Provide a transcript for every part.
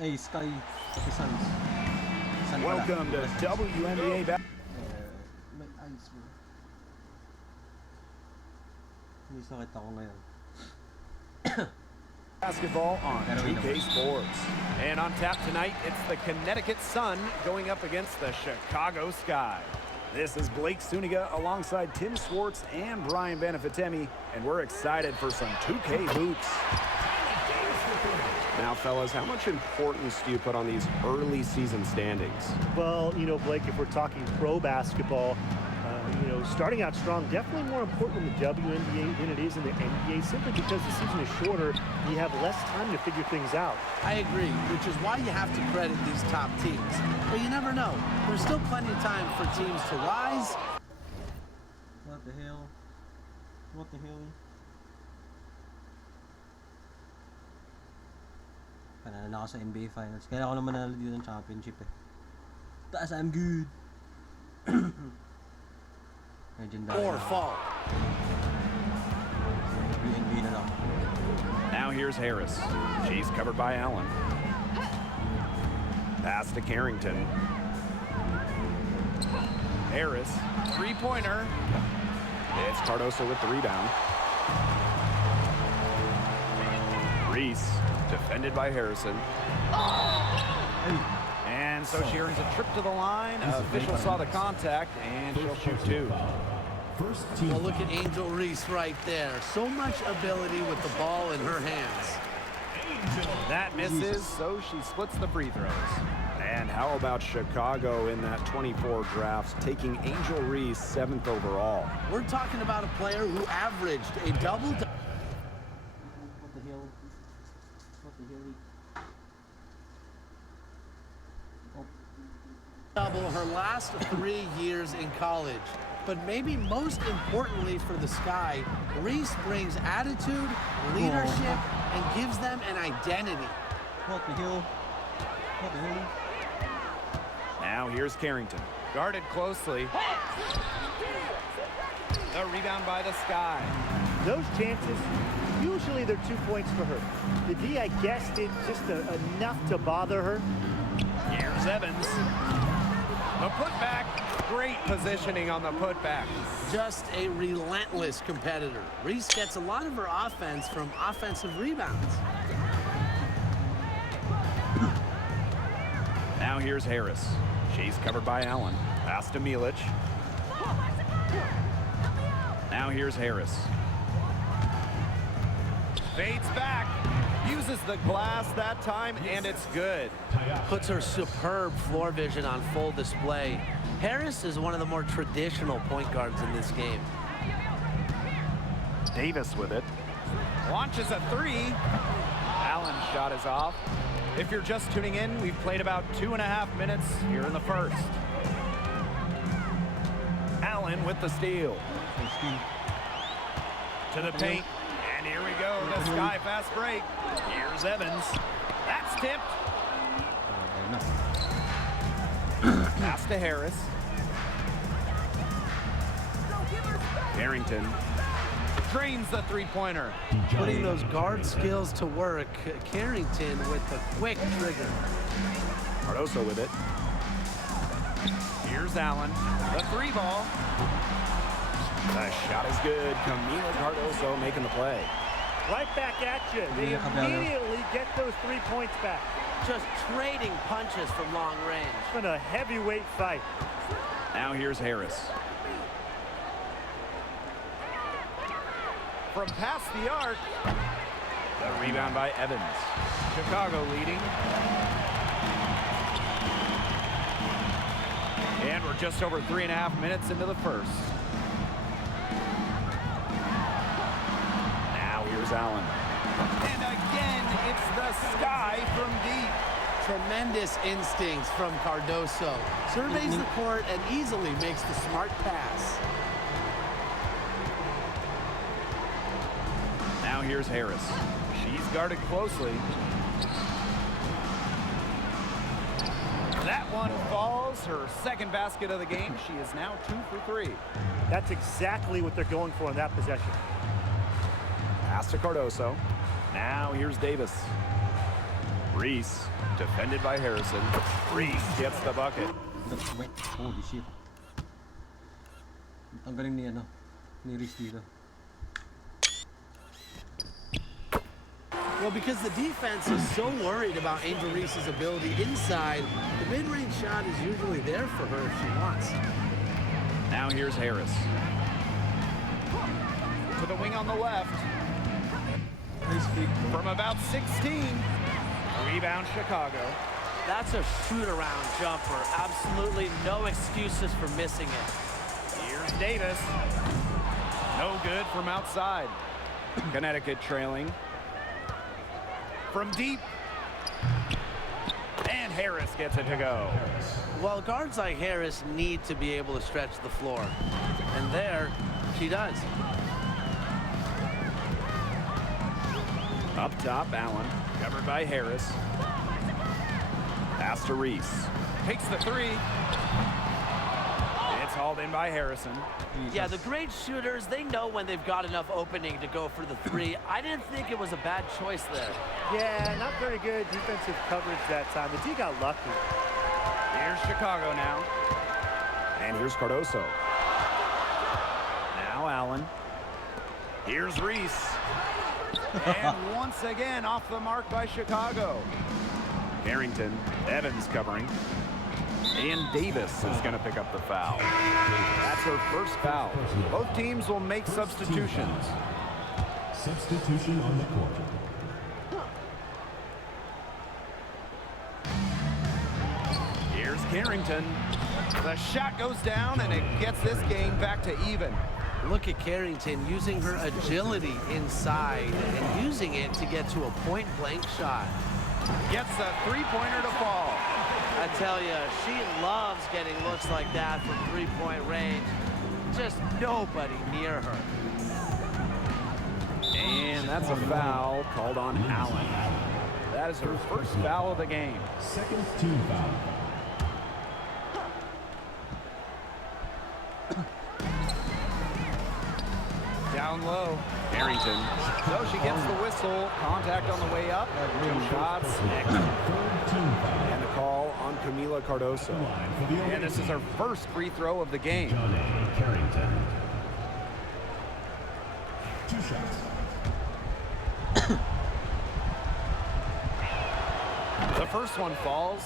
Ay, Sky. Pati Suns. Sun pala. Welcome to WNBA May ice mo. May sakit ako ngayon. basketball on 2K Sports. And on tap tonight, it's the Connecticut Sun going up against the Chicago Sky. This is Blake Suniga alongside Tim Swartz and Brian Benefitemi, and we're excited for some 2K hoops. Now, fellas, how much importance do you put on these early season standings? Well, you know, Blake, if we're talking pro basketball, you know, starting out strong, definitely more important in the WNBA than it is in the NBA, simply because the season is shorter, you have less time to figure things out. I agree, which is why you have to credit these top teams. But you never know. There's still plenty of time for teams to rise. What the hell? What the hell? Panalo na ako sa NBA Finals. Kaya ako naman nanalo dito ng championship eh. Taas, I'm good. Or fall. WNBA na lang. Now here's Harris. She's covered by Allen. Pass to Carrington. Harris, three-pointer. It's Cardoso with the rebound. Reese, defended by Harrison. And so she earns a trip to the line. Official saw the contact, and she'll shoot two. Well, look at Angel Reese right there. So much ability with the ball in her hands. That misses, so she splits the free throws. And how about Chicago in that 24 drafts, taking Angel Reese 7th overall? We're talking about a player who averaged a double. What the hell? What the hell? Double her last 3 years in college. But maybe most importantly for the Sky, Reese brings attitude, leadership, and gives them an identity. What the hell? What the hell? Now here's Carrington, guarded closely. The rebound by the Sky. Those chances, usually they're 2 points for her. The D, I guess, did just enough to bother her. Here's Evans. The putback, great positioning on the putback. Just a relentless competitor. Reese gets a lot of her offense from offensive rebounds. Now here's Harris. She's covered by Allen. Pass to Milic. Now here's Harris. Fades back. Uses the glass that time, and it's good. Puts her superb floor vision on full display. Harris is one of the more traditional point guards in this game. Davis with it. Launches a three. Allen's shot is off. If you're just tuning in, we've played about 2.5 minutes here in the first. Allen with the steal. To the paint. And here we go, the Sky fast break. Here's Evans. That's tipped. Pass to Harris. Carrington drains the three-pointer. Putting those guard skills to work. Carrington with the quick trigger. Cardoso with it. Here's Allen. The three ball. The shot is good. Camila Cardoso making the play. Right back at you. They immediately get those 3 points back. Just trading punches from long range. It's been a heavyweight fight. Now here's Harris. From past the arc. The rebound by Evans. Chicago leading. And we're just over 3.5 minutes into the first. Now here's Allen. And again, it's the Sky from deep. Tremendous instincts from Cardoso. Surveys the court and easily makes the smart pass. Now here's Harris. She's guarded closely. That one falls. Her second basket of the game. She is now 2 for 3. That's exactly what they're going for in that possession. Pass to Cardoso. Now here's Davis. Reese, defended by Harrison. Reese gets the bucket. Wait, holy shit. Ang galing ni Reese dito. Well, because the defense is so worried about Angel Reese's ability inside, the mid-range shot is usually there for her if she wants. Now here's Harris. To the wing on the left. From about 16. Rebound Chicago. That's a shoot-around jumper. Absolutely no excuses for missing it. Here's Davis. No good from outside. Connecticut trailing. From deep. And Harris gets it to go. Well, guards like Harris need to be able to stretch the floor. And there, she does. Up top, Allen. Covered by Harris. Pass to Reese. Takes the three. It's hauled in by Harrison. Yeah, the great shooters, they know when they've got enough opening to go for the three. I didn't think it was a bad choice there. Yeah, not very good defensive coverage that time. The D got lucky. Here's Chicago now. And here's Cardoso. Now Allen. Here's Reese. And once again off the mark by Chicago. Carrington, Evans covering. And Davis is going to pick up the foul. That's her first foul. Both teams will make substitutions. Substitution on the court. Here's Carrington. The shot goes down, and it gets this game back to even. Look at Carrington using her agility inside and using it to get to a point-blank shot. Gets a three-pointer to fall. I tell you, she loves getting looks like that from three-point range. Just nobody near her. And that's a foul called on Allen. That is her first foul of the game. Second team foul. Down low. Carrington. So she gets the whistle. Contact on the way up. Two shots. And the call on Camila Cardoso. And this is her first free throw of the game. Carrington. 2 shots. The first one falls.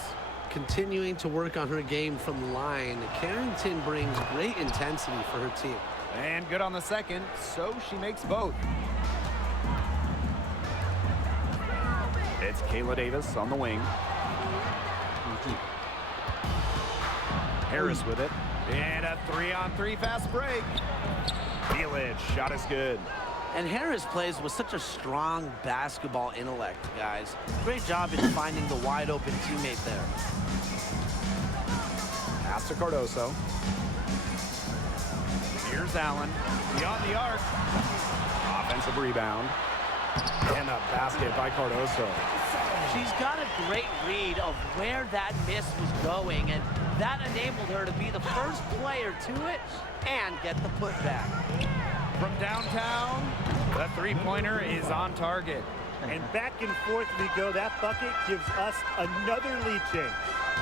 Continuing to work on her game from the line, Carrington brings great intensity for her team. And good on the second, so she makes both. It's Kayla Davis on the wing. Harris with it. And a 3-on-3 fast break. Village, shot is good. And Harris plays with such a strong basketball intellect, guys. Great job in finding the wide open teammate there. Pass to Cardoso. Here's Allen. Beyond the arc. Offensive rebound. And a basket by Cardoso. She's got a great read of where that miss was going, and that enabled her to be the first player to it and get the putback. From downtown, the three-pointer is on target. And back and forth we go. That bucket gives us another lead change.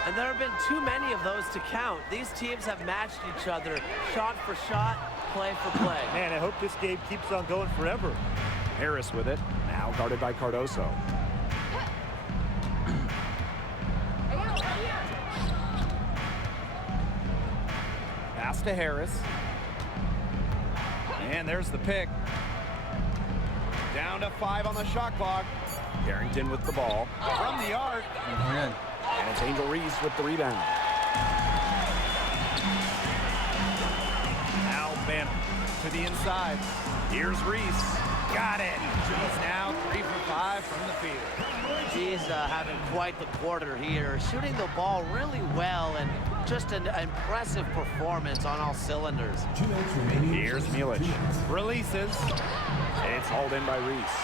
And there have been too many of those to count. These teams have matched each other shot for shot, play for play. Man, I hope this game keeps on going forever. Harris with it, now guarded by Cardoso. Pass to Harris. And there's the pick. Down to 5 on the shot clock. Carrington with the ball. From the arc. Ayan. And it's Angel Reese with the rebound. Now Banham to the inside. Here's Reese. Got it. She's now 3 for 5 from the field. She's having quite the quarter here, shooting the ball really well, and just an impressive performance on all cylinders. 2 minutes remaining. Here's Mirage. Releases. It's hauled in by Reese.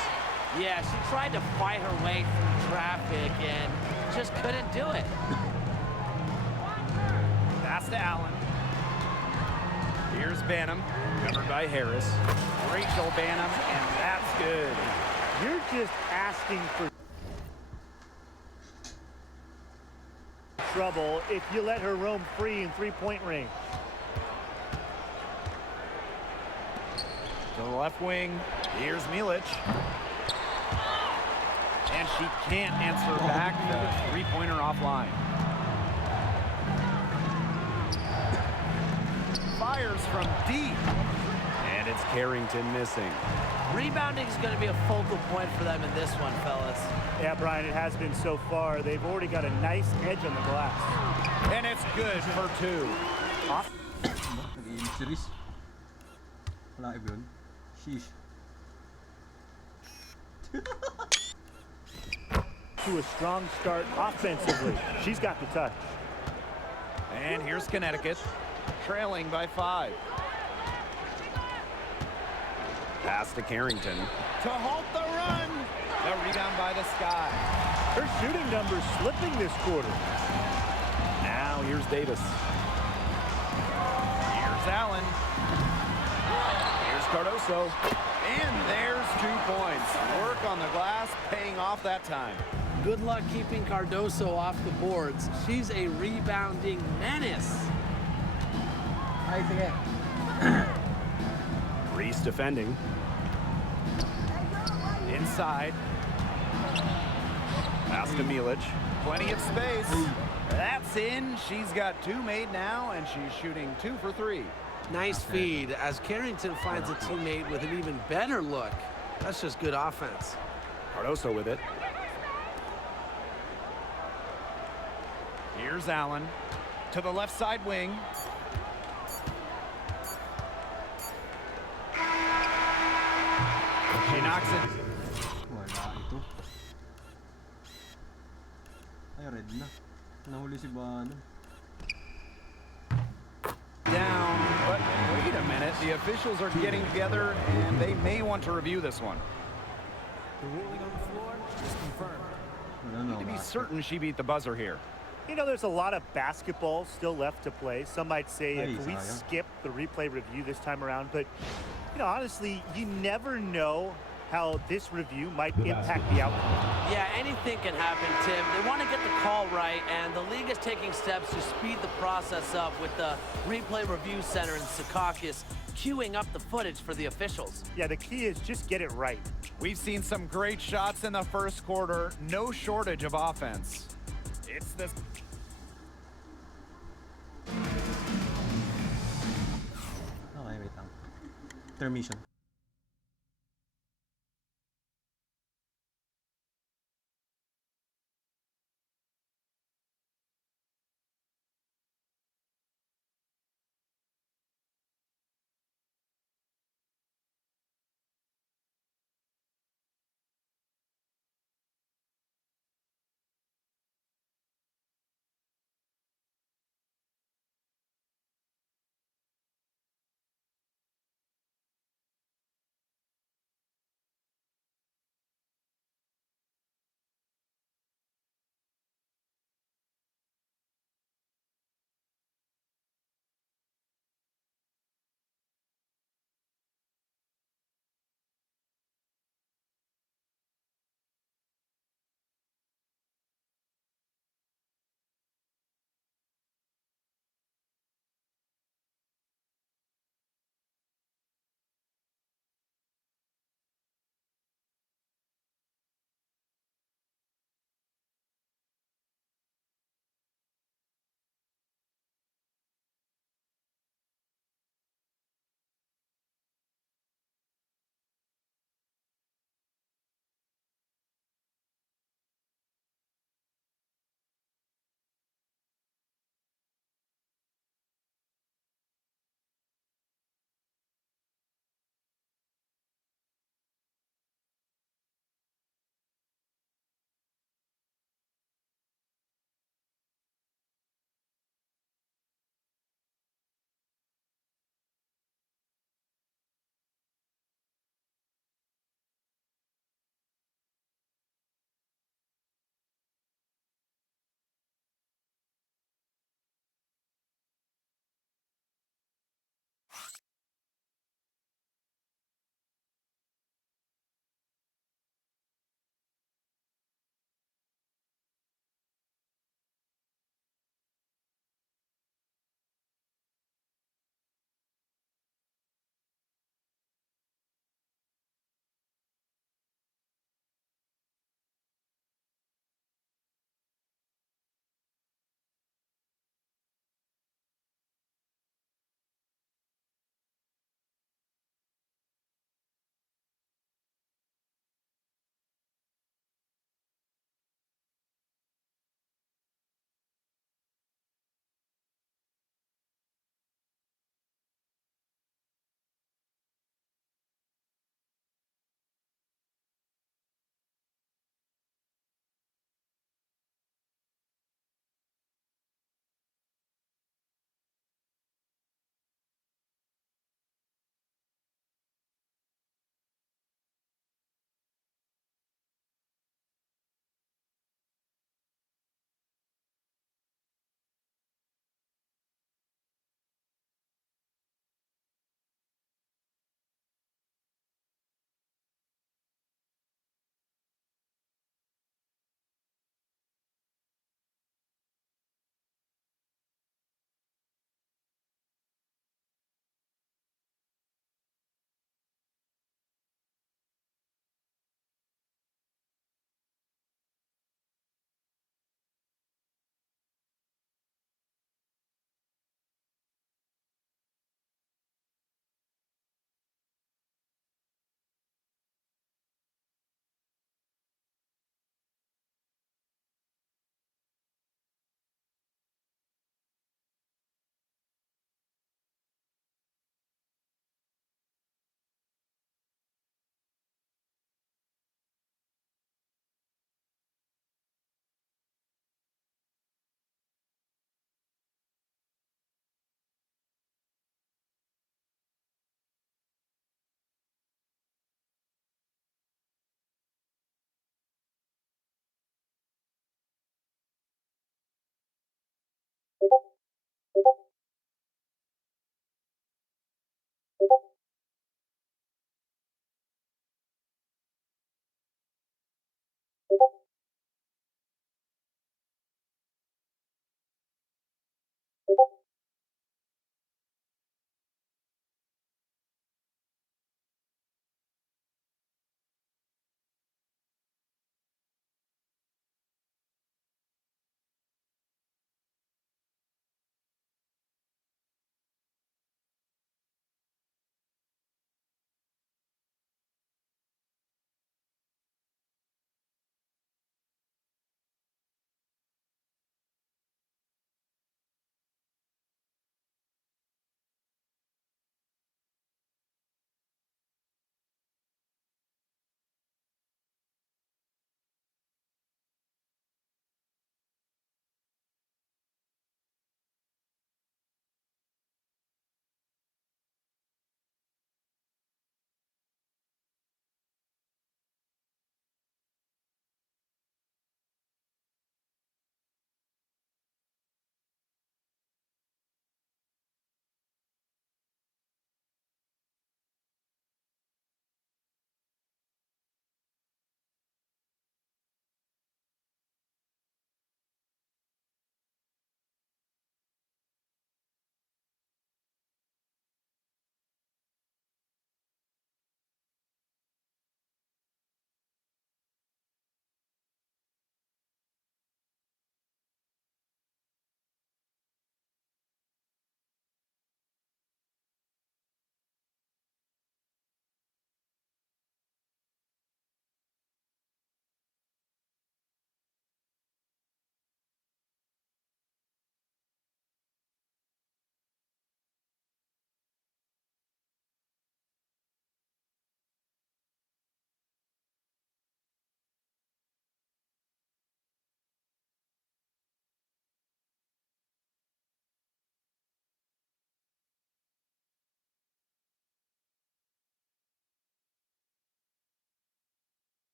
Yeah, she tried to fight her way through traffic and just couldn't do it. Pass to Allen. Here's Banham, covered by Harris. Rachel Banham, and that's good. You're just asking for... trouble if you let her roam free in three-point range. To the left wing, here's Milic. And she can't answer back. The three-pointer offline. Fires from deep. And it's Carrington missing. Rebounding is going to be a focal point for them in this one, fellas. Yeah, Brian, it has been so far. They've already got a nice edge on the glass. And it's good for two. Nag-iinit si Riz. Malaki ba yun? Sheesh. To a strong start offensively. She's got the touch. And here's Connecticut, trailing by 5. Pass to Carrington. To halt the run. The rebound by the Sky. Her shooting numbers slipping this quarter. Now here's Davis. Here's Allen. Here's Cardoso. And there's 2 points. Work on the glass, paying off that time. Good luck keeping Cardoso off the boards. She's a rebounding menace. Ay, sige. Reese defending. Inside. Pass to Milic. Plenty of space. That's in. She's got 2 made now, and she's shooting 2 for 3. Nice feed as Carrington finds a teammate with an even better look. That's just good offense. Cardoso with it. Here's Allen. To the left side wing. She knocks it. Wala ito. Ay, red na. Nahuli si Bano. Down, but wait a minute. The officials are getting together, and they may want to review this one. The ruling on the floor is confirmed. Wala na. To be certain she beat the buzzer here. You know, there's a lot of basketball still left to play. Some might say, Ay, can we sayang. skip the replay review this time around? But, you know, honestly, you never know how this review might impact the outcome. Yeah, anything can happen, Tim. They want to get the call right, and the league is taking steps to speed the process up with the replay review center in Secaucus queuing up the footage for the officials. Yeah, the key is just get it right. We've seen some great shots in the first quarter. No shortage of offense. It's this. Okay, wait lang. Intermission.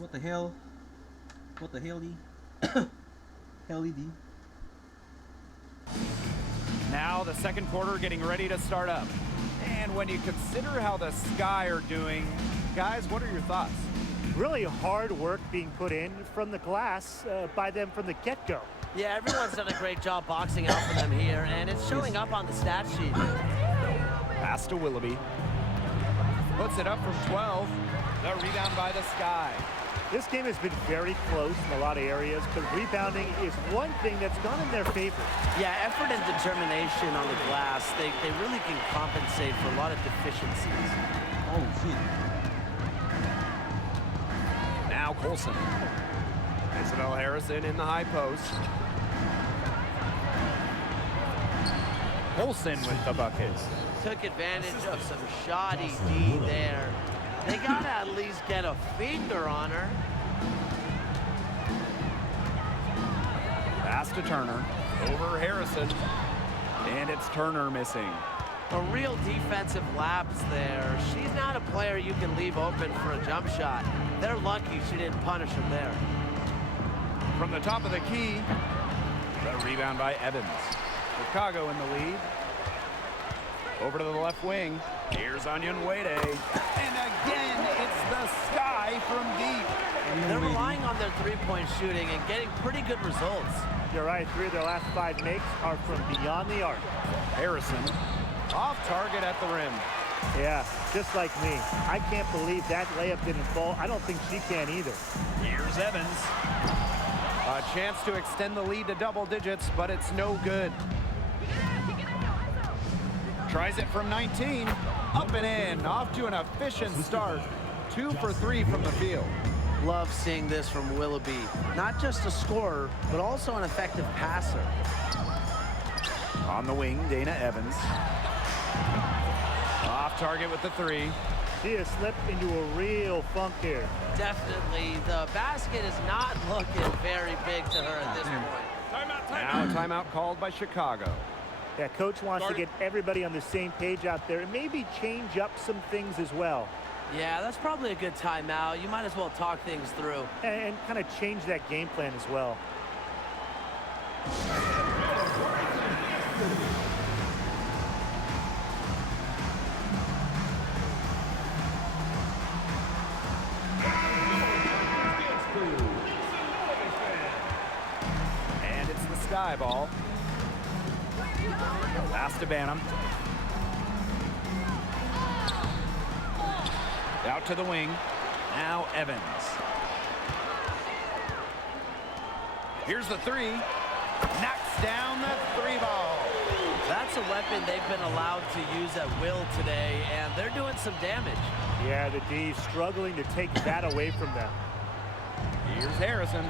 What the hell? What the hell, D? Helly D. Now the second quarter getting ready to start up. And when you consider how the Sky are doing, guys, what are your thoughts? Really hard work being put in from the glass by them from the get-go. Yeah, everyone's done a great job boxing out for them here, and it's showing up on the stat sheet. Pass to Willoughby. Puts it up from 12. The rebound by the Sky. This game has been very close in a lot of areas, but rebounding is one thing that's gone in their favor. Yeah, effort and determination on the glass, they really can compensate for a lot of deficiencies. Oh, shit. Now Colson. Isabel Harrison in the high post. Colson with the bucket. Took advantage of some shoddy D there. They gotta at least get a finger on her. Pass to Turner. Over Harrison. And it's Turner missing. A real defensive lapse there. She's not a player you can leave open for a jump shot. They're lucky she didn't punish him there. From the top of the key, the rebound by Evans. Chicago in the lead. Over to the left wing. Here's Onion Wade. And again, it's the Sky from deep. They're relying on their three-point shooting and getting pretty good results. You're right, 3 of their last 5 makes are from beyond the arc. Harrison off target at the rim. Yeah, just like me. I can't believe that layup didn't fall. I don't think she can either. Here's Evans. A chance to extend the lead to double digits, but it's no good. Tries it from 19. Up and in. Off to an efficient start. 2 for 3 from the field. Love seeing this from Willoughby. Not just a scorer, but also an effective passer. On the wing, Dana Evans. Off target with the 3. She has slipped into a real funk here. Definitely, the basket is not looking very big to her at this point. Now a timeout called by Chicago. Yeah, coach wants to get everybody on the same page out there and maybe change up some things as well. Yeah, that's probably a good timeout. You might as well talk things through. And kind of change that game plan as well. And it's the Sky ball. Pass to Banham. Out to the wing. Now Evans. Here's the 3. Knocks down the 3 ball. That's a weapon they've been allowed to use at will today, and they're doing some damage. Yeah, the D struggling to take that away from them. Here's Harrison.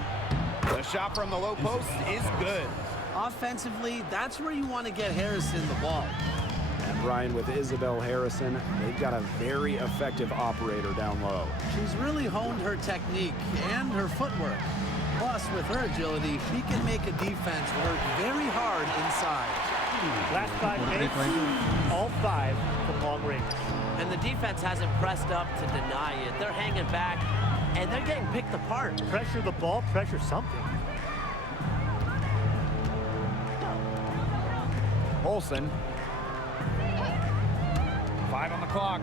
The shot from the low post is good. Offensively, that's where you want to get Harrison the ball. And Brian, with Isabel Harrison, they've got a very effective operator down low. She's really honed her technique and her footwork. Plus, with her agility, she can make a defense work very hard inside. Last 5 makes, all 5 from long range. And the defense hasn't pressed up to deny it. They're hanging back, and they're getting picked apart. Pressure the ball, pressure something. Olsen. 5 on the clock.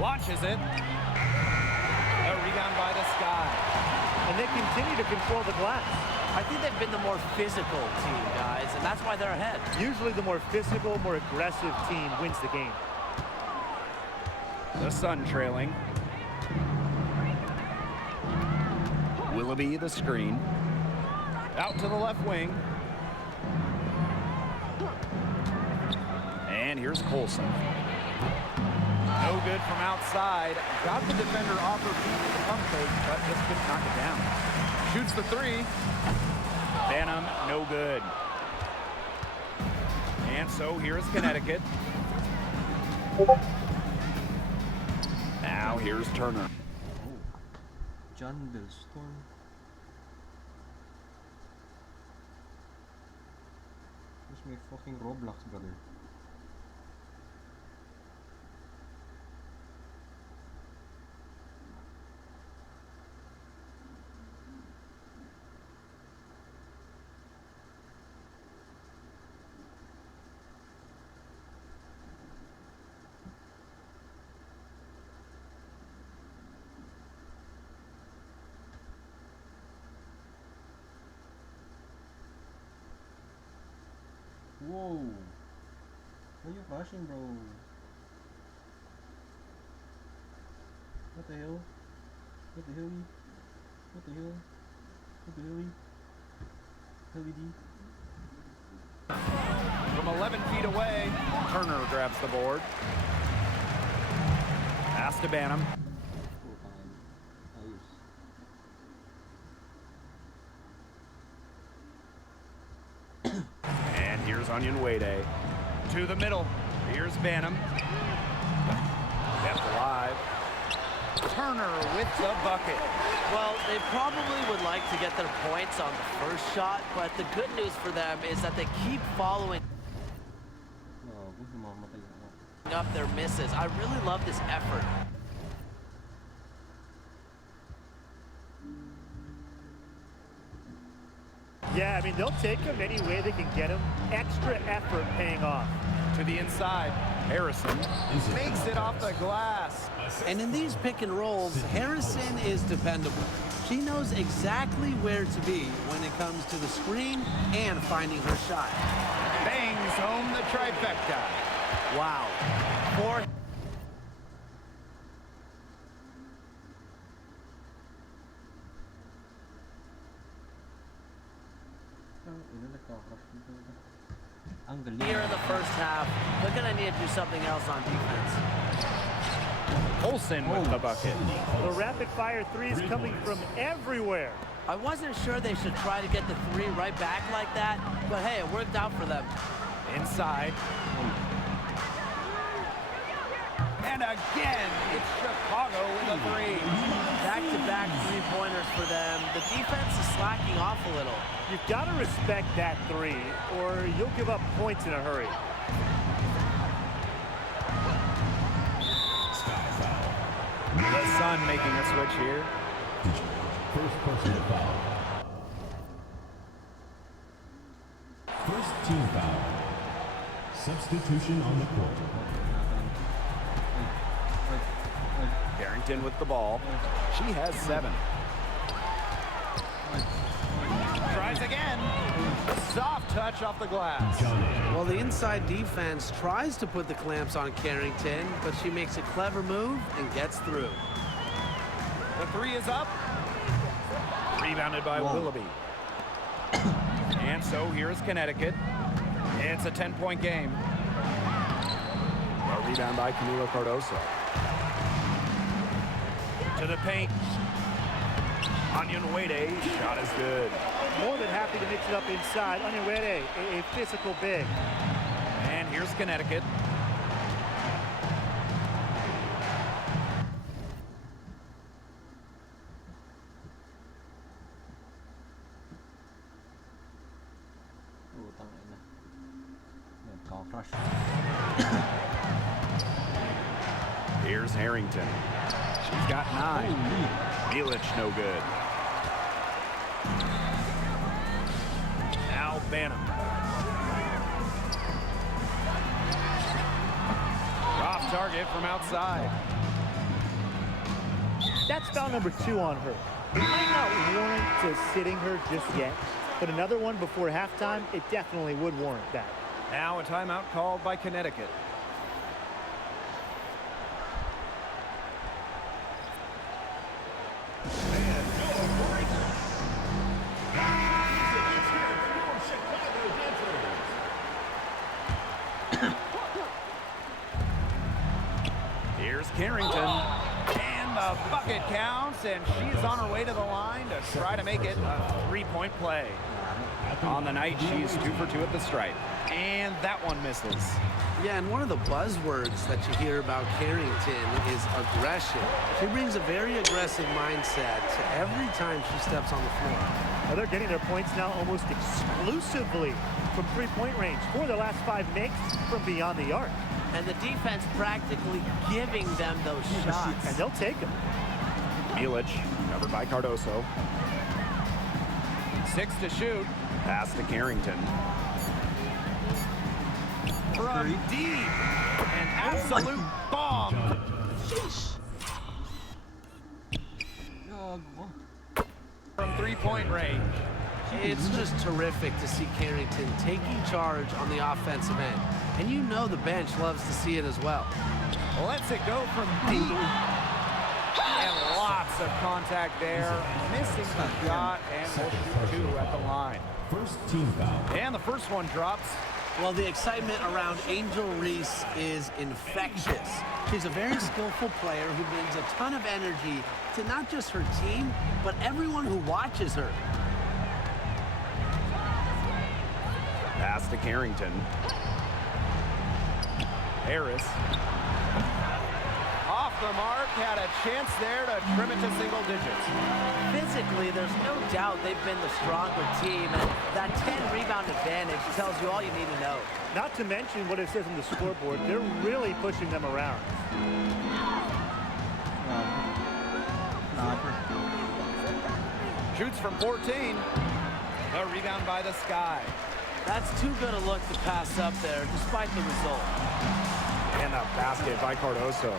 Launches it. A rebound by the Sky. And they continue to control the glass. I think they've been the more physical team, guys, and that's why they're ahead. Usually the more physical, more aggressive team wins the game. The Sun trailing. Willoughby the screen. Out to the left wing. And here's Colson. No good from outside. Got the defender off her feet with the pump fake, but just couldn't knock it down. Shoots the 3. Banham, no good. And so here's Connecticut. Now here's Turner. John Billstorm. Where's my fucking Roblox, brother? Whoa. Why are you rushing, bro? What the hell? What the hell? What the hell? What the hell? Hell D. From 11 feet away, Turner grabs the board. Pass to Banham. And here's Onion Wade. To the middle. Here's Banham. Kept alive. Turner with the bucket. Well, they probably would like to get their points on the first shot, but the good news for them is that they keep following up their misses. I really love this effort. Yeah, I mean, they'll take him any way they can get him. Extra effort paying off. To the inside. Harrison makes it off the glass. And in these pick and rolls, Harrison is dependable. She knows exactly where to be when it comes to the screen and finding her shot. Bangs home the trifecta. Wow. Four. Here in the first half, they're going to need to do something else on defense. Olsen with the bucket. The rapid-fire threes coming from everywhere. I wasn't sure they should try to get the three right back like that, but hey, it worked out for them. Inside. And again, it's Chicago with a three. Back-to-back three-pointers for them. The defense is slacking off a little. You've got to respect that three, or you'll give up points in a hurry. The Sun making a switch here. First personal foul. First team foul. Substitution on the court. Barrington with the ball. She has 7. Tries again. Soft touch off the glass. Well, the inside defense tries to put the clamps on Carrington, but she makes a clever move and gets through. The three is up. Rebounded by Willoughby. And so here's Connecticut. It's a 10-point game. A rebound by Camila Cardoso. To the paint. Onion Wade, shot is good. More than happy to mix it up inside. Onion Wade, a physical big. And here's Connecticut. Here's Harrington. She's got 9. Milic no good. Now Banham. Off target from outside. That's foul number 2 on her. It might not warrant sitting her just yet, but another one before halftime, it definitely would warrant that. Now a timeout called by Connecticut. Here's Carrington. And the bucket counts, and she is on her way to the line to try to make it a 3-point play. On the night, she's 2 for 2 at the stripe. And that one misses. Yeah, and one of the buzzwords that you hear about Carrington is aggression. She brings a very aggressive mindset to every time she steps on the floor. Well, they're getting their points now almost exclusively from three-point range. 4 of their last 5 makes from beyond the arc. And the defense practically giving them those shots. And they'll take them. Milic, covered by Cardoso. 6 to shoot. Pass to Carrington. From deep. An absolute bomb. From 3-point range. It's just terrific to see Carrington taking charge on the offensive end. And you know the bench loves to see it as well. Lets it go from deep. And lots of contact there. Missing the shot, and will shoot 2 at the line. First team foul. And the first one drops. Well, the excitement around Angel Reese is infectious. She's a very skillful player who brings a ton of energy to not just her team, but everyone who watches her. Pass to Carrington. Harris. Off the mark, had a chance there to trim it to single digits. Physically, there's no doubt they've been the stronger team, and that 10-rebound advantage tells you all you need to know. Not to mention what it says on the scoreboard, they're really pushing them around. Shoots from 14. A rebound by the Sky. That's too good a look to pass up there, despite the result. And a basket by Cardoso.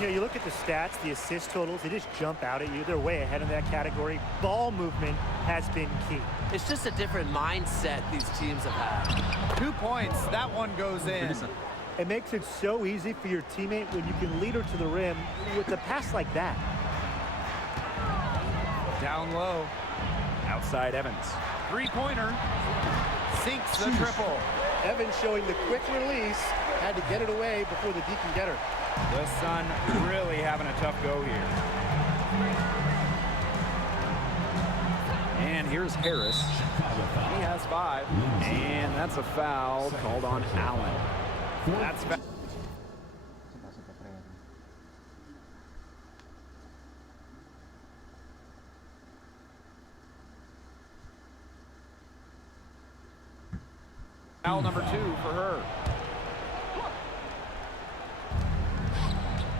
You know, you look at the stats, the assist totals, they just jump out at you. They're way ahead in that category. Ball movement has been key. It's just a different mindset these teams have had. 2 points. That one goes in. It makes it so easy for your teammate when you can lead her to the rim with a pass like that. Down low. Outside Evans. Three-pointer. Sinks the triple. Evans showing the quick release, had to get it away before the D can get her. The Sun really having a tough go here. And here's Harris. He has 5. And that's a foul called on Allen. That's foul. Foul number 2 for her.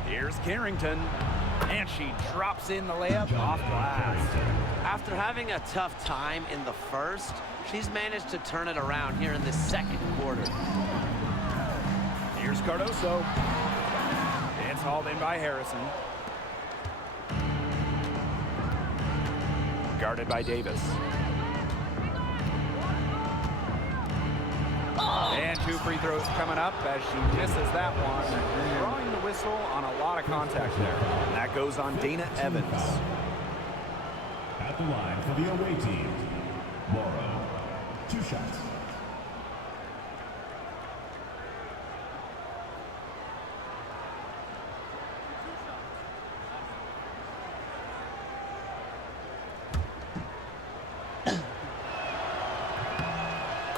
Here's Carrington, and she drops in the layup off glass. After having a tough time in the first, she's managed to turn it around here in the second quarter. Here's Cardoso. It's hauled in by Harrison. Guarded by Davis. And 2 free throws coming up as she misses that one. Drawing the whistle on a lot of contact there. And that goes on Dana Evans. At the line for the away team, Morrow. 2 shots.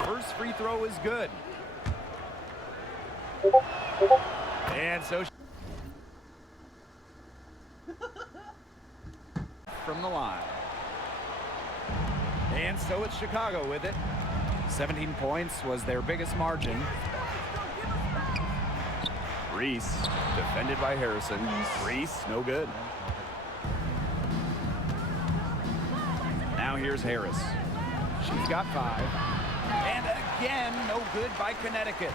First free throw is good. And so from the line. And so it's Chicago with it. 17 points was their biggest margin. Reese, defended by Harrison. Reese, no good. Now here's Harris. She's got 5. And again, no good by Connecticut.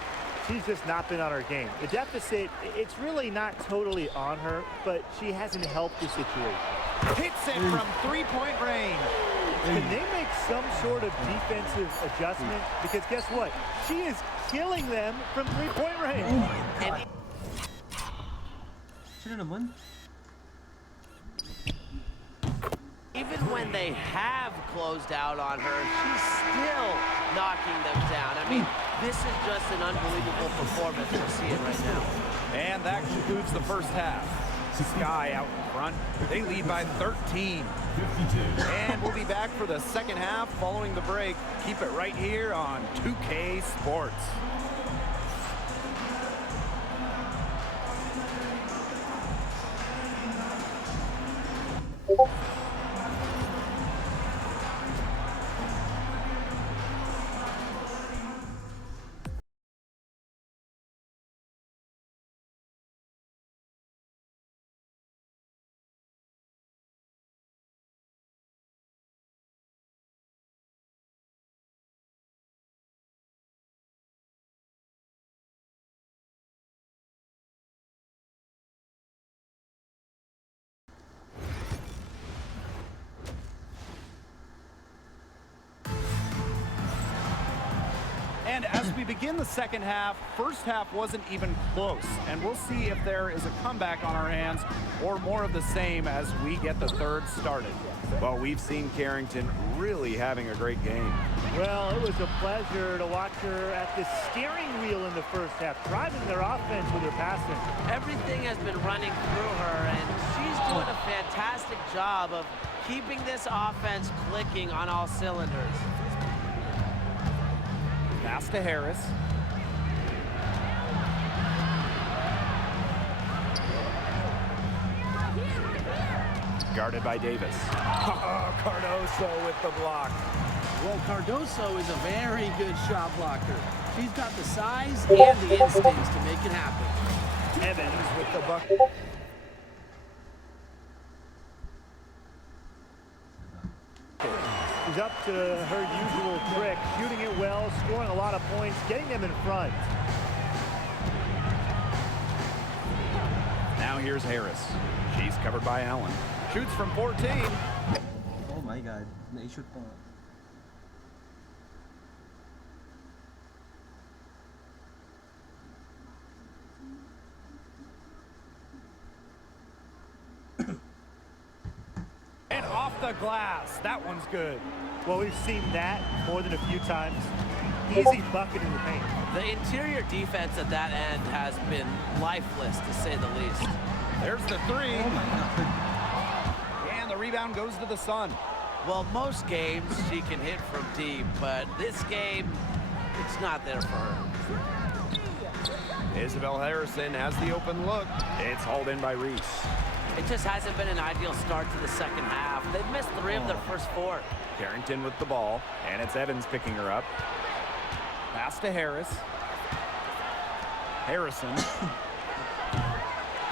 She's just not been on her game. The deficit, it's really not totally on her, but she hasn't helped the situation. Hits it from 3-point range. Can they make some sort of defensive adjustment? Because guess what? She is killing them from 3-point range. And Sino naman? even when they have closed out on her, she's still knocking them down. I mean, this is just an unbelievable performance we're seeing right now. And that concludes the first half. Sky out in front. They lead by 13. 52. And we'll be back for the second half following the break. Keep it right here on 2K Sports. And as we begin the second half, first half wasn't even close. And we'll see if there is a comeback on our hands or more of the same as we get the third started. Well, we've seen Carrington really having a great game. Well, it was a pleasure to watch her at the steering wheel in the first half, driving their offense with her passing. Everything has been running through her, and she's doing a fantastic job of keeping this offense clicking on all cylinders. Pass to Harris. Guarded by Davis. Cardoso with the block. Well, Cardoso is a very good shot blocker. She's got the size and the instincts to make it happen. Evans with the bucket. She's up to her usual trick, shooting it well, scoring a lot of points, getting them in front. Now here's Harris. She's covered by Allen. Shoots from 14. Oh my God, na-shoot pa nga. And off the glass. That one's good. Well, we've seen that more than a few times. Easy bucket in the paint. The interior defense at that end has been lifeless, to say the least. There's the three. Oh my God. And the rebound goes to the Sun. Well, most games she can hit from deep, but this game, it's not there for her. Isabel Harrison has the open look. It's hauled in by Reese. It just hasn't been an ideal start to the second half. They've missed 3 of their first 4. Carrington with the ball, and it's Evans picking her up. Pass to Harris. Harrison.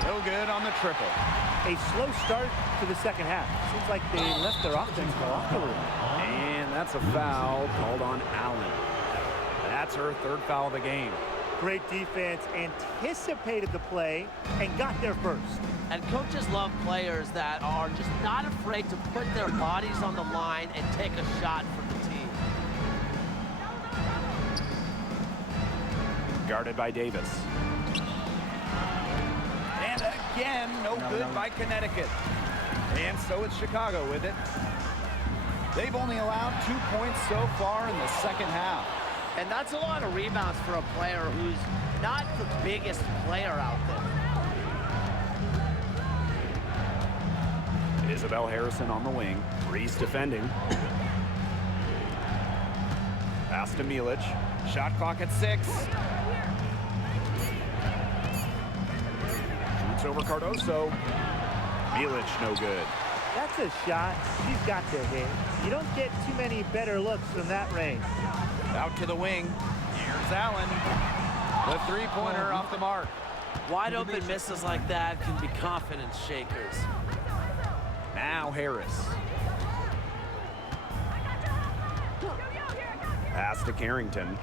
No good on the triple. A slow start to the second half. Seems like they left their offense in the locker room. And that's a foul called on Allen. That's her third foul of the game. Great defense, anticipated the play, and got there first. And coaches love players that are just not afraid to put their bodies on the line and take a shot for the team. Guarded by Davis. And again, no good by Connecticut. And so it's Chicago with it. They've only allowed 2 points so far in the second half. And that's a lot of rebounds for a player who's not the biggest player out there. Isabel Harrison on the wing. Reese defending. Pass to Milic. Shot clock at 6. Shoots over Cardoso. Milic no good. That's a shot she's got to hit. You don't get too many better looks from that range. Out to the wing. Here's Allen. The three-pointer off the mark. Wide open misses like that can be confidence shakers. Now Harris. Pass to Carrington.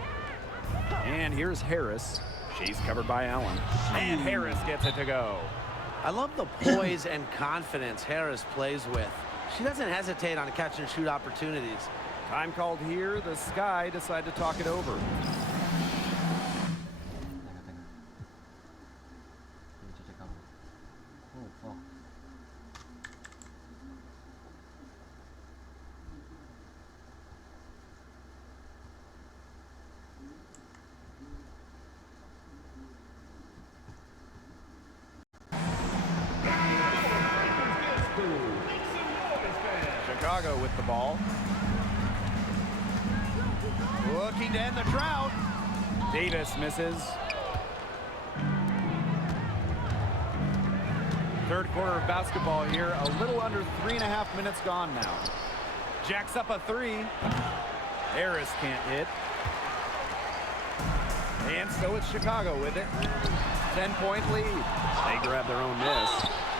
And here's Harris. She's covered by Allen. And Harris gets it to go. I love the poise and confidence Harris plays with. She doesn't hesitate on catch and shoot opportunities. Time called here. The Sky decide to talk it over. Check ako. Oh, fuck. Chicago with the ball. Looking to end the drought. Davis misses. Third quarter of basketball here. A little under 3.5 minutes gone now. Jacks up a 3. Harris can't hit. And so it's Chicago with it. 10-point lead. They grab their own miss.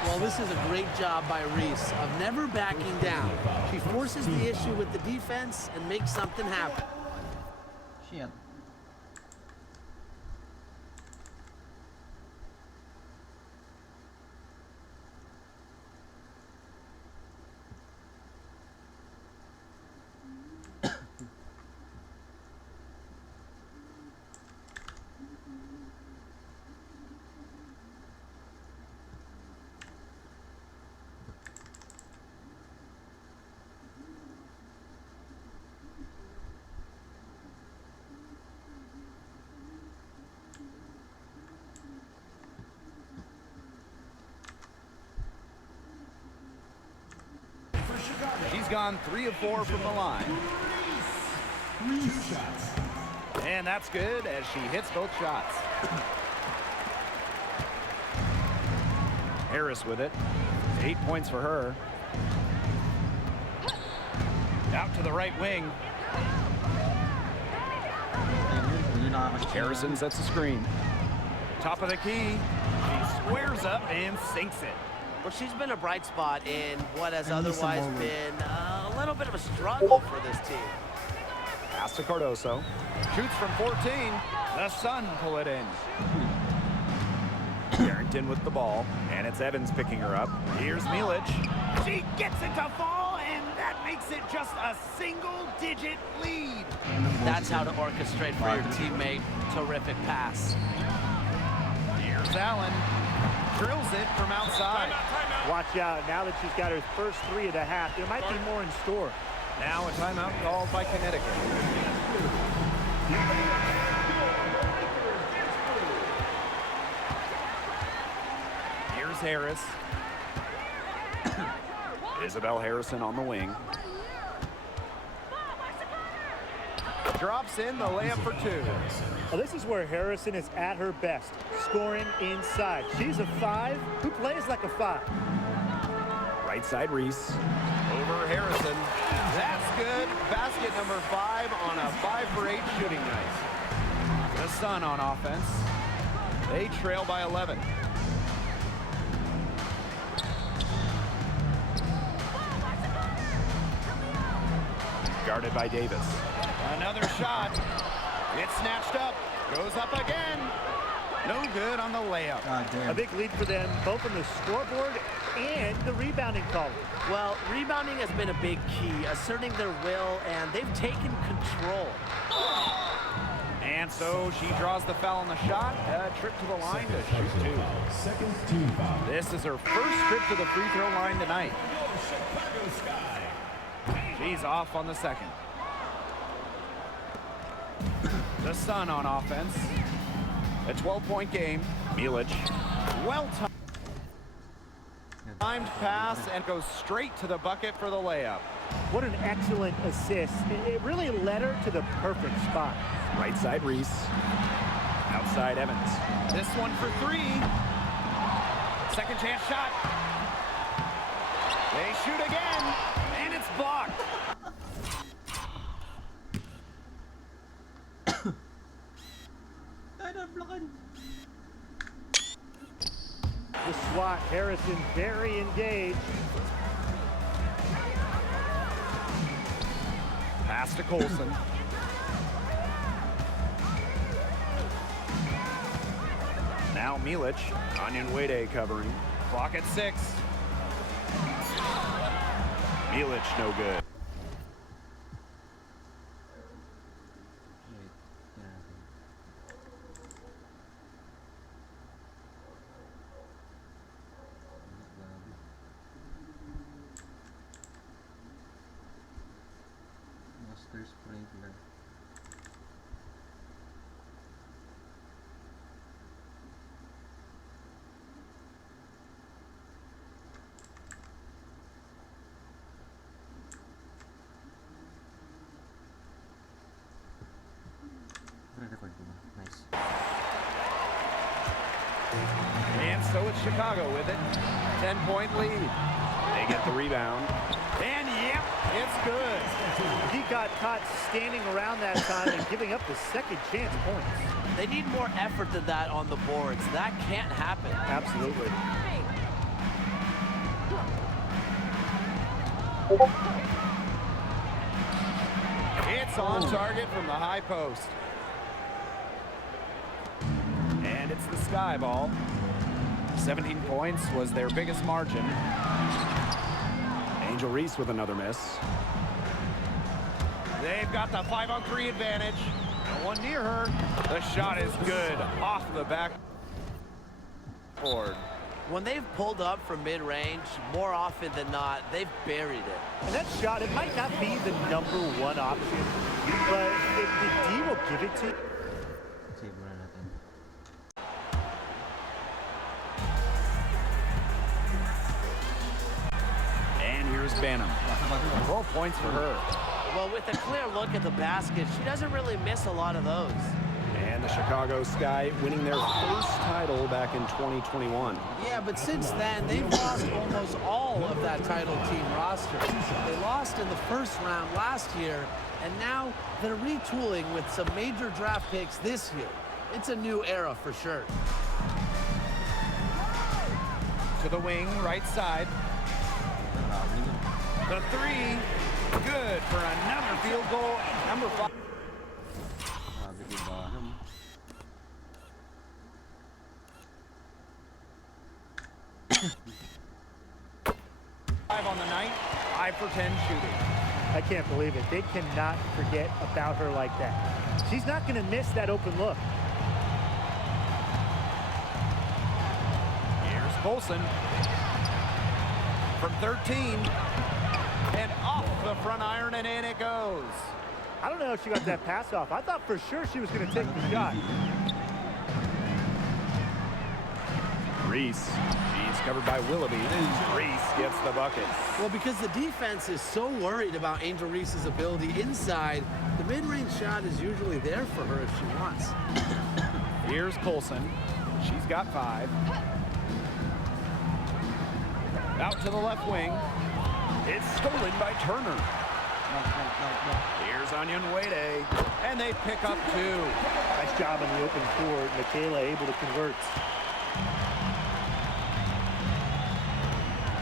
Well, this is a great job by Reese of never backing down. She forces the issue with the defense and makes something happen. Shit. gone 3 of 4 from the line. 3 shots. And that's good as she hits both shots. Harris with it. 8 points for her. Out to the right wing. Harrison sets the screen. Top of the key. She squares up and sinks it. Well, she's been a bright spot in what has otherwise been a little bit of a struggle for this team. Pass to Cardoso. Shoots from 14. The Sun pull it in. Carrington with the ball, and it's Evans picking her up. Here's Mirage. She gets it to fall, and that makes it just a single-digit lead. That's how to orchestrate for your teammate. Terrific pass. Here's Allen. Drills it from outside. Watch out. Now that she's got her first 3 of the half, there might be more in store. Now a timeout called by Connecticut. Here's Harris. Isabel Harrison on the wing. Drops in the layup for 2. Well, this is where Harrison is at her best, scoring inside. She's a 5 who plays like a 5. Right side Reese. Over Harrison. That's good. Basket number 5 on a 5 for 8 shooting night. The Sun on offense. They trail by 11. Guarded by Davis. Another shot. It's snatched up. Goes up again. No good on the layup. God damn. A big lead for them, both on the scoreboard and the rebounding column. Well, rebounding has been a big key, asserting their will, and they've taken control. And so she draws the foul on the shot. A trip to the line to shoot 2. Second team foul. This is her first trip to the free throw line tonight. Chicago Sky. She's off on the second. The Sun on offense. A 12-point game. Mirage. Well timed pass and goes straight to the bucket for the layup. What an excellent assist. It really led her to the perfect spot. Right side Reese. Outside Evans. This one for 3. Second chance shot. They shoot again, and it's blocked. The SWAT, Harrison, very engaged. Pass to Colson. Now Milic. Onion Wade covering. Clock at 6. Milic no good. Master Sprinkler. Record ko ba? Nice. And so it's Chicago with it. 10-point lead. They get the rebound. And yep, it's good. He got caught standing around that time and giving up the second chance points. They need more effort than that on the boards. That can't happen. Absolutely. It's on target from the high post. And it's the Sky ball. 17 points was their biggest margin. Angel Reese with another miss. They've got the 5-on-3 advantage. No one near her. The shot is good off the back board. When they've pulled up from mid-range, more often than not, they've buried it. And that shot, it might not be the #1 option, but if the D will give it to you, Save muna natin. And here's Banham. 12 points for her. Well, with a clear look at the basket, she doesn't really miss a lot of those. And the Chicago Sky winning their first title back in 2021. Yeah, but since then, they've lost almost all of that title team roster. They lost in the first round last year, and now they're retooling with some major draft picks this year. It's a new era for sure. To the wing, right side. The three, good for another field goal. Number 5. On the night, 5 for 10 shooting. I can't believe it. They cannot forget about her like that. She's not going to miss that open look. Here's Colson from 13 and off the front iron, and in it goes. I don't know if she got that pass off. I thought for sure she was going to take the shot. Reese, she's covered by Willoughby. Reese gets the bucket. Well, because the defense is so worried about Angel Reese's ability inside, the mid-range shot is usually there for her if she wants. Here's Colson. She's got 5. Out to the left wing. It's stolen by Turner. Here's Onyenwede, and they pick up 2. Nice job on the open court. Michaela able to convert.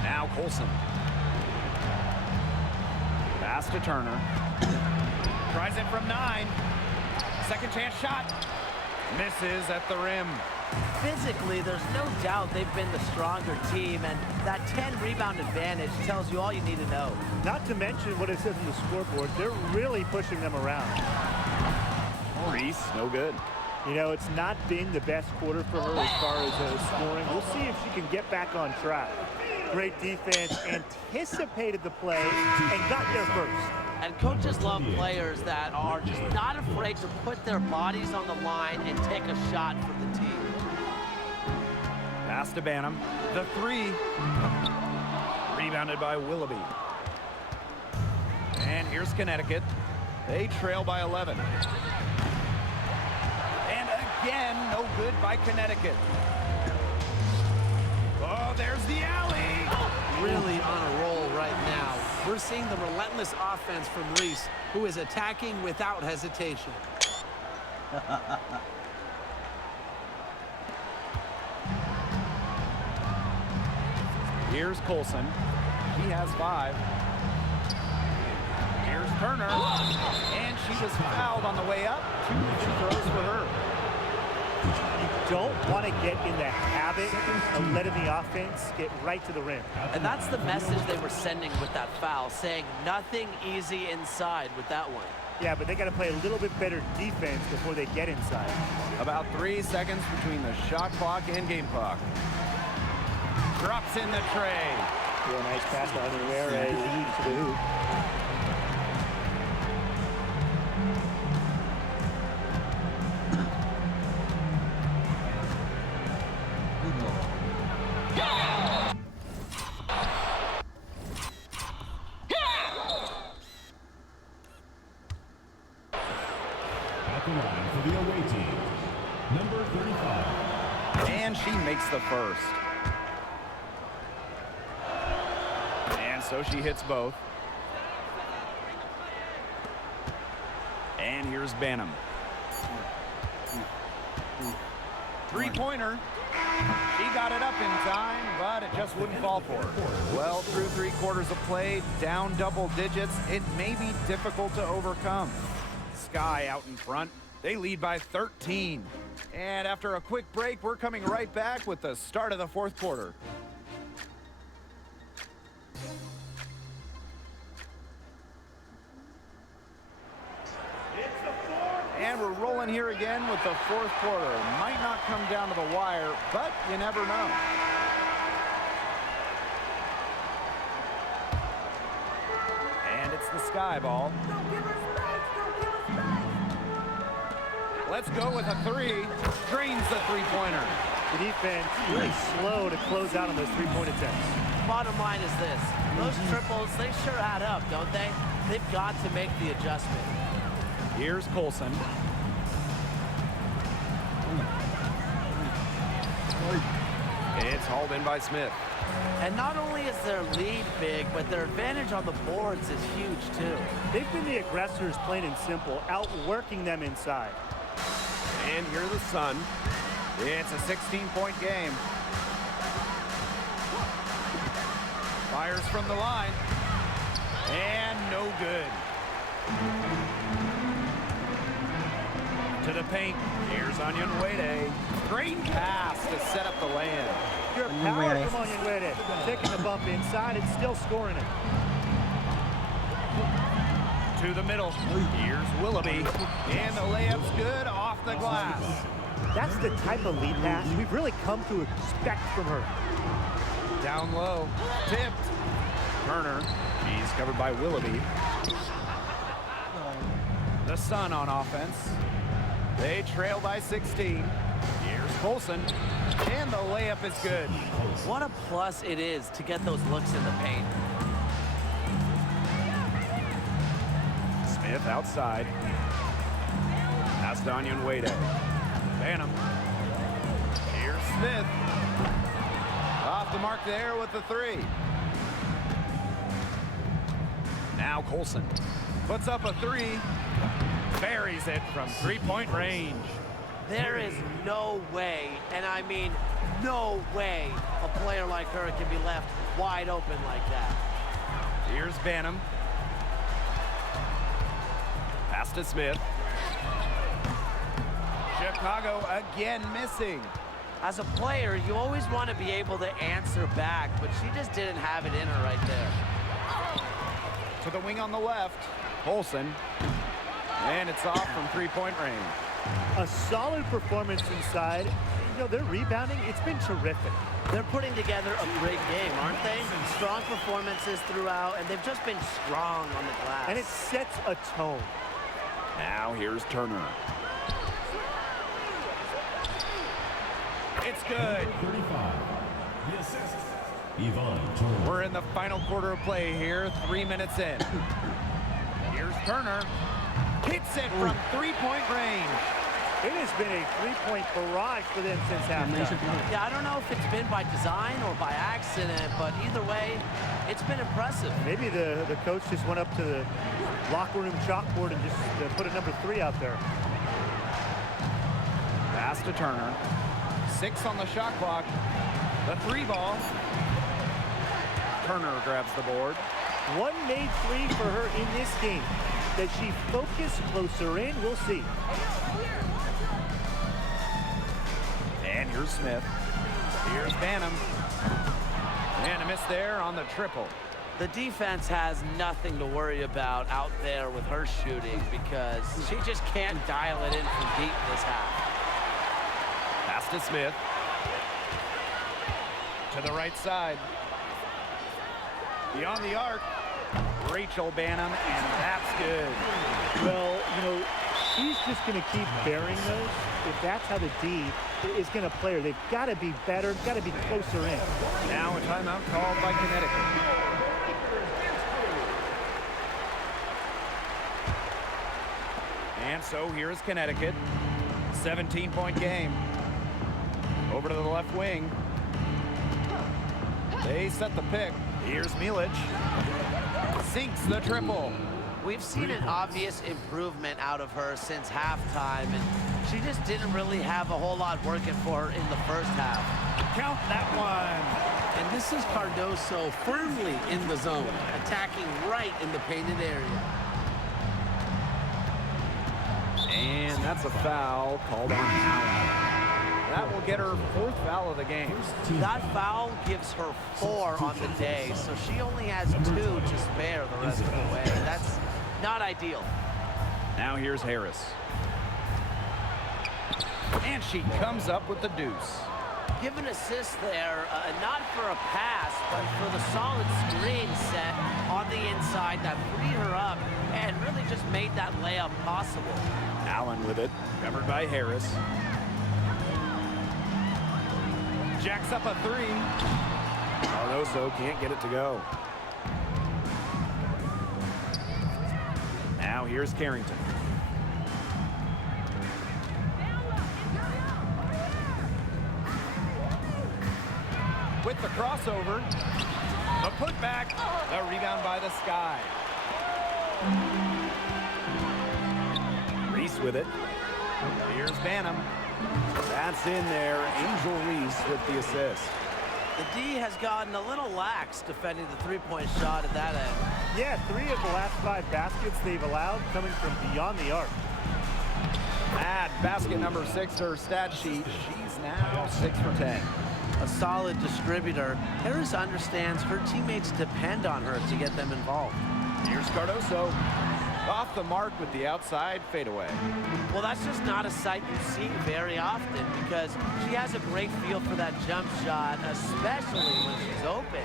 Now Colson. Pass to Turner. Tries it from 9. Second chance shot. Misses at the rim. Physically, there's no doubt they've been the stronger team, and that 10 rebound advantage tells you all you need to know. Not to mention what it says on the scoreboard. They're really pushing them around. Reese, no good. You know, it's not been the best quarter for her as far as scoring. We'll see if she can get back on track. Great defense, anticipated the play, and got there first. And coaches love players that are just not afraid to put their bodies on the line and take a shot for the team. Pass to Banham. The 3. Rebounded by Willoughby. And here's Connecticut. They trail by 11. And again, no good by Connecticut. Oh, there's the alley. Really on a roll right now. We're seeing the relentless offense from Reese, who is attacking without hesitation. Here's Colson. He has 5. Here's Turner. And she was fouled on the way up. 2 free throws for her. You don't want to get in the habit of letting the offense get right to the rim. And that's the message they were sending with that foul, saying nothing easy inside with that one. Yeah, but they got to play a little bit better defense before they get inside. About 3 seconds between the shot clock and game clock. Drops in the tray. Yeah, nice pass to Onyenwede, lead to the hoop. At the line for the away team, number 35. And she makes the first. And so she hits both. And here's Banham. 3-pointer. She got it up in time, but it just wouldn't fall for her. Well, through 3 quarters of play, down double digits, it may be difficult to overcome. Sky out in front. They lead by 13. And after a quick break, we're coming right back with the start of the 4th quarter. And we're rolling here again with the 4th quarter. Might not come down to the wire, but you never know. And it's the Sky ball. Let's go with a 3. Drains the 3-pointer. The defense really slow to close out on those 3-point attempts. bottom line is this. Those triples, they sure add up, don't they? They've got to make the adjustment. Here's Colson. It's hauled in by Smith. And not only is their lead big, but their advantage on the boards is huge, too. They've been the aggressors, plain and simple, outworking them inside. And here the Sun. It's a 16-point game. Fires from the line. And no good. To the paint. Here's Onyenwere. Great pass to set up the land. Your power from Onyenwere. Taking the bump inside and still scoring it. To the middle. Here's Willoughby. And the layup's good off the glass. That's the type of lead pass we've really come to expect from her. Down low. Tipped. Turner. He's covered by Willoughby. The Sun on offense. They trail by 16. Here's Colson. And the layup is good. What a plus it is to get those looks in the paint. Smith outside. Pass to Onyenwere. Banham. Here's Smith. Off the mark there with the three. Now Colson puts up a three. Buries it from three-point range. There is no way, and I mean no way, a player like her can be left wide open like that. Here's Banham. Pass to Smith. Chicago again missing. As a player, you always want to be able to answer back, but she just didn't have it in her right there. To the wing on the left. Colson. And it's off from three-point range. A solid performance inside. You know, their rebounding, it's been terrific. They're putting together a great game, aren't they? Strong performances throughout, and they've just been strong on the glass. And it sets a tone. Now here's Turner. It's good. 35. The assist, Yvonne Turner. We're in the final quarter of play here, 3 minutes in. Here's Turner. Hits it from three-point range. It has been a three-point barrage for them since halftime. Yeah, I don't know if it's been by design or by accident, but either way, it's been impressive. Maybe the coach just went up to the locker room chalkboard and just put a number 3 out there. Pass to Turner. 6 on the shot clock. The three ball. Turner grabs the board. One made 3 for her in this game. Does she focus closer in? We'll see. And here's Smith. Here's Banham. And a miss there on the triple. The defense has nothing to worry about out there with her shooting because she just can't dial it in from deep this half. Pass to Smith. To the right side. Beyond the arc. Rachel Banham, and that's good. Well, you know, she's just going to keep burying those. If that's how the D is going to play her, they've got to be better, got to be closer in. Now a timeout called by Connecticut. And so here's Connecticut. 17-point game. Over to the left wing. They set the pick. Here's Mirage. Sinks the triple. We've seen an obvious improvement out of her since halftime, and she just didn't really have a whole lot working for her in the first half. Count that one. And this is Cardoso firmly in the zone, attacking right in the painted area. And that's a foul called on Allen. That will get her 4th foul of the game. That foul gives her 4 on the day, so she only has 2 to spare the rest of the way. That's not ideal. Now here's Harris. And she comes up with the deuce. Give an assist there, not for a pass, but for the solid screen set on the inside that freed her up and really just made that layup possible. Allen with it, covered by Harris. Jacks up a 3. Cardoso can't get it to go. Now here's Carrington. With the crossover, the putback, the rebound by the Sky. Reese with it. Here's Banham. That's in there. Angel Reese with the assist. The D has gotten a little lax defending the three-point shot at that end. Yeah, 3 of the last 5 baskets they've allowed coming from beyond the arc. Add basket number 6 to her stat sheet. She's now 6 for 10. A solid distributor. Harris understands her teammates depend on her to get them involved. Here's Cardoso. Off the mark with the outside fadeaway. Well, that's just not a sight you see very often because she has a great feel for that jump shot, especially when she's open.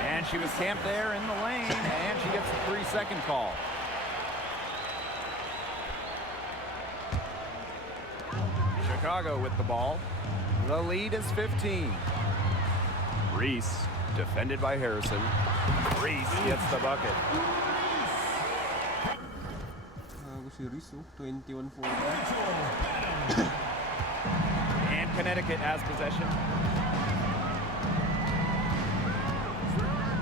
And she was camped there in the lane, and she gets the 3-second call. Chicago with the ball. The lead is 15. Reese, defended by Harrison. Reese gets the bucket. Si Rizzo, 21-4. And Connecticut has possession.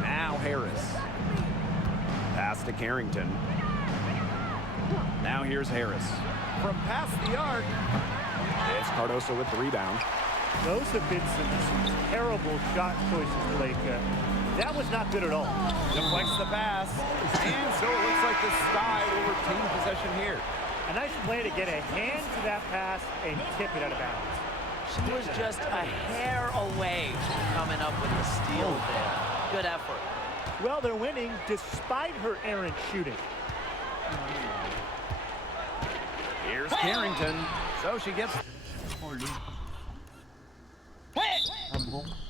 Now Harris. Pass to Carrington. Now here's Harris. From past the arc. It's Cardoso with the rebound. Those have been some terrible shot choices, Blake. That was not good at all. Deflects the pass. And so it looks like the Sky will retain possession here. A nice play to get a hand to that pass and tip it out of bounds. She was just a hair away from coming up with the steal there. Good effort. Well, they're winning despite her errant shooting. Here's Carrington. So she gets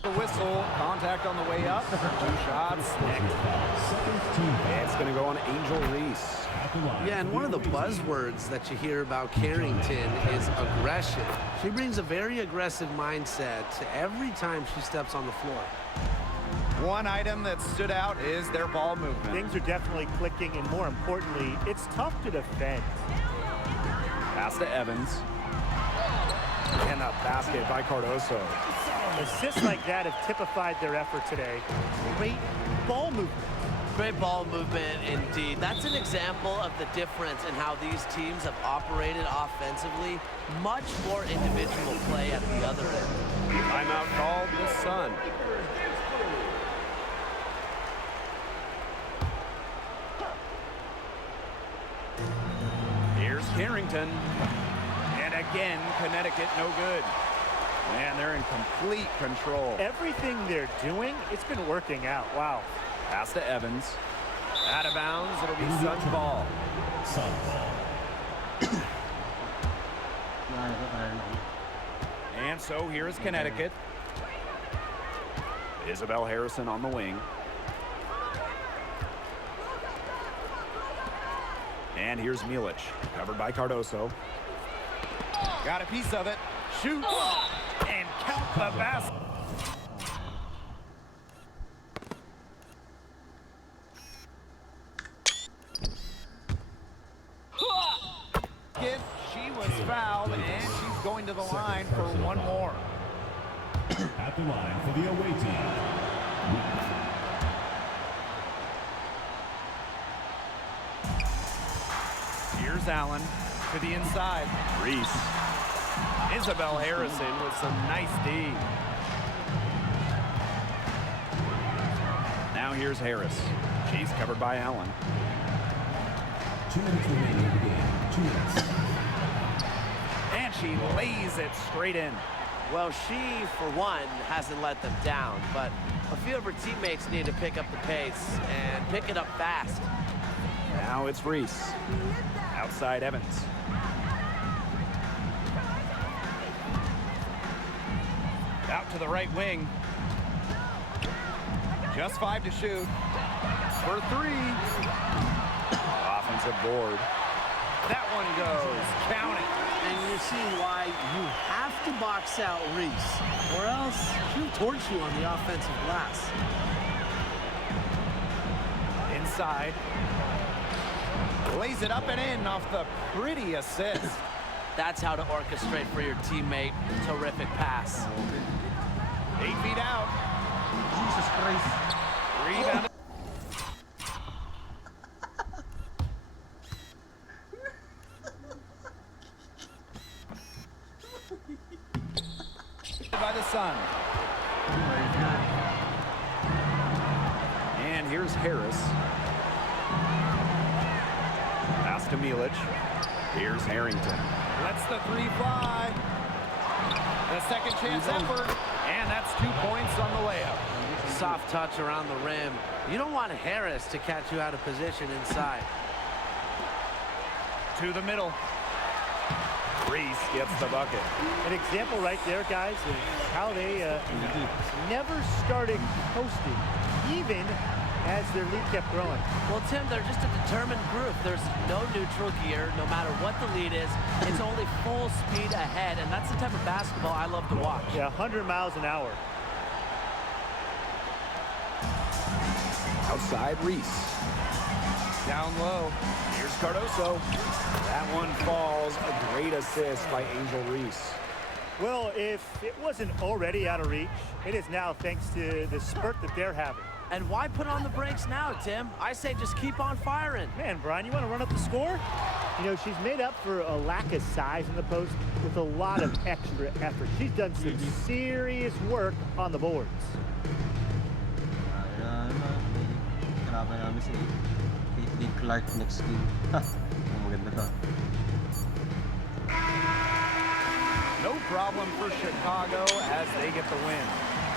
the whistle. Contact on the way up. 2 shots. It's going to go on Angel Reese. Yeah, and one of the buzzwords that you hear about Carrington is aggression. She brings a very aggressive mindset to every time she steps on the floor. One item that stood out is their ball movement. Things are definitely clicking, and more importantly, it's tough to defend. Pass to Evans. And a basket by Cardoso. Assists like that have typified their effort today. Great ball movement. Great ball movement indeed. That's an example of the difference in how these teams have operated offensively. Much more individual play at the other end. Timeout called the Sun. Here's Carrington. And again, Connecticut no good. Man, they're in complete control. Everything they're doing, it's been working out. Wow. Pass to Evans. Out of bounds, it'll be Sun's ball. Sun ball. And so here's Connecticut. Isabel Harrison on the wing. And here's Milic, covered by Cardoso. Got a piece of it. Shoots. And count the basket. She was fouled, and she's going to the line for one more. At the line for the away team. Here's Allen to the inside. Reese. Isabel Harrison with some nice D. Now here's Harris. She's covered by Allen. 2 minutes remaining in the game. 2 minutes. And she lays it straight in. Well, she, for one, hasn't let them down, but a few of her teammates need to pick up the pace and pick it up fast. Now it's Reese. Outside Evans. Out to the right wing. Just 5 to shoot. For 3. Offensive board. That one goes. Count it. And you're seeing why you have to box out Reese, or else he'll torch you on the offensive glass. Inside. Lays it up and in off the pretty assist. That's how to orchestrate for your teammate. Terrific pass. 8 feet out. Jesus Christ. Rebound. By the Sun. And here's Harris. Pass to Milic. Here's Harrington. Lets the three fly. The second chance effort. And that's 2 points on the layup. Soft touch around the rim. You don't want Harris to catch you out of position inside. To the middle. Reese gets the bucket. An example right there, guys, of how they never started coasting, even as their lead kept growing. Well, Tim, they're just a determined group. There's no neutral gear, no matter what the lead is. It's only full speed ahead, and that's the type of basketball I love to watch. Yeah, 100 miles an hour. Outside Reese. Down low. Here's Cardoso. That one falls. A great assist by Angel Reese. Well, if it wasn't already out of reach, it is now thanks to the spurt that they're having. And why put on the brakes now, Tim? I say just keep on firing. Man, Brian, you want to run up the score? You know, she's made up for a lack of size in the post with a lot of extra effort. She's done some serious work on the boards. Kalaban namin si Caitlin Clark next game. Maganda to. No problem for Chicago as they get the win.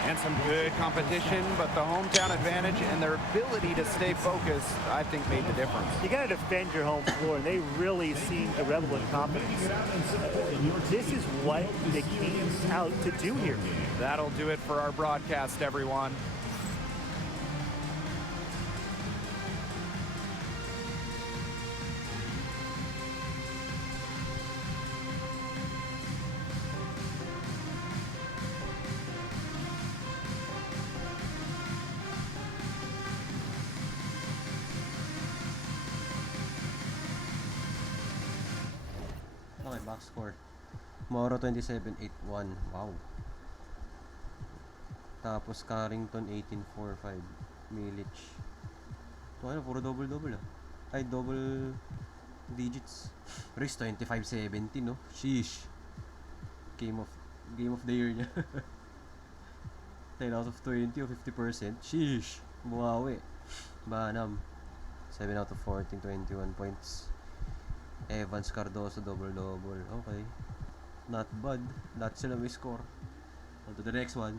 And some good competition, but the hometown advantage and their ability to stay focused, I think, made the difference. You got to defend your home floor, and they really seem to revel in confidence. This is what they came out to do here. That'll do it for our broadcast, everyone. Okay, box score. Moro 27-8-1. Wow. Tapos Carrington 18-4-5. Milic. Ito ano, puro double-double ah. Ay, double digits. Riz 25-70 no? Sheesh. Game of the year niya. 10 out of 20 o 50%. Sheesh. Bumawi. Banam. 7 out of 14, 21 points. Evans, Cardoso, double-double. Okay. Not bad. Lahat sila may score. On to the next one.